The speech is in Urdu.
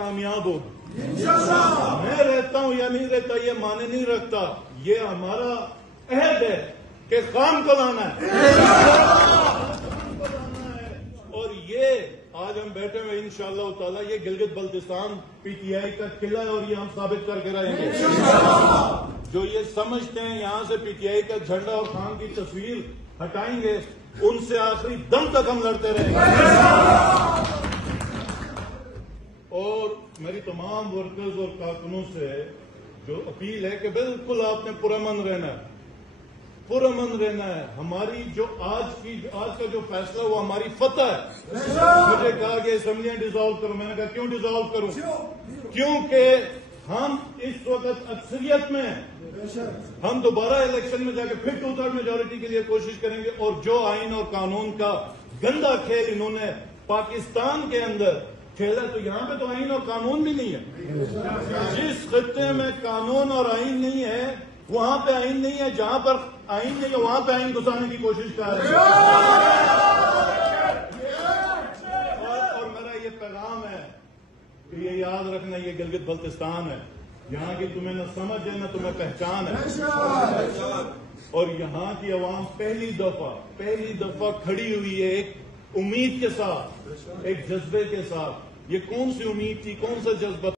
کامیاب ہوگی انشاءاللہ۔ میں رہتا ہوں یا نہیں رہتا یہ معنی نہیں رکھتا، یہ ہمارا عہد ہے کہ خام کو لانا ہے اور یہ آج ہم بیٹھے ہوئے انشاءاللہ تعالیٰ یہ Gilgit Baltistan P T I کا قلعہ ہے اور یہ ہم ثابت کر کے رہیں گے۔ جو یہ سمجھتے ہیں یہاں سے پی ٹی آئی کا جھنڈا اور خان کی تصویر ہٹائیں گے، ان سے آخری دم تک ہم لڑتے رہیں گے۔ اور میری تمام ورکرز اور کارکنوں سے جو اپیل ہے کہ بالکل آپ نے پرامن رہنا ہے، پرامن رہنا ہے۔ ہماری جو آج کا جو فیصلہ وہ ہماری فتح ہے۔ مجھے کہا کہ اسمبلیاں ڈیزالو کرو، میں نے کہا کیوں ڈیزالو کروں؟ کیونکہ ہم اس وقت اکثریت میں ہیں، ہم دوبارہ الیکشن میں جا کے پھر 2/3 میجورٹی کے لیے کوشش کریں گے، اور جو آئین اور قانون کا گندا کھیل انہوں نے پاکستان کے اندر کھیلا، تو یہاں پہ تو آئین اور قانون بھی نہیں ہے۔ جس خطے میں قانون اور آئین نہیں ہے وہاں پہ آئین نہیں ہے، جہاں پر آئین نہیں ہے وہاں پہ آئین گھسانے کی کوشش کر رہے ہیں۔ اور میرا یہ پیغام ہے کہ یہ یاد رکھنا، یہ گلگت بلتستان ہے، یہاں کی تمہیں نہ سمجھ ہے نہ تمہیں پہچان ہے، اور یہاں کی عوام پہلی دفعہ کھڑی ہوئی ہے ایک امید کے ساتھ، ایک جذبے کے ساتھ۔ یہ کون سی امید تھی، کون سا جذبہ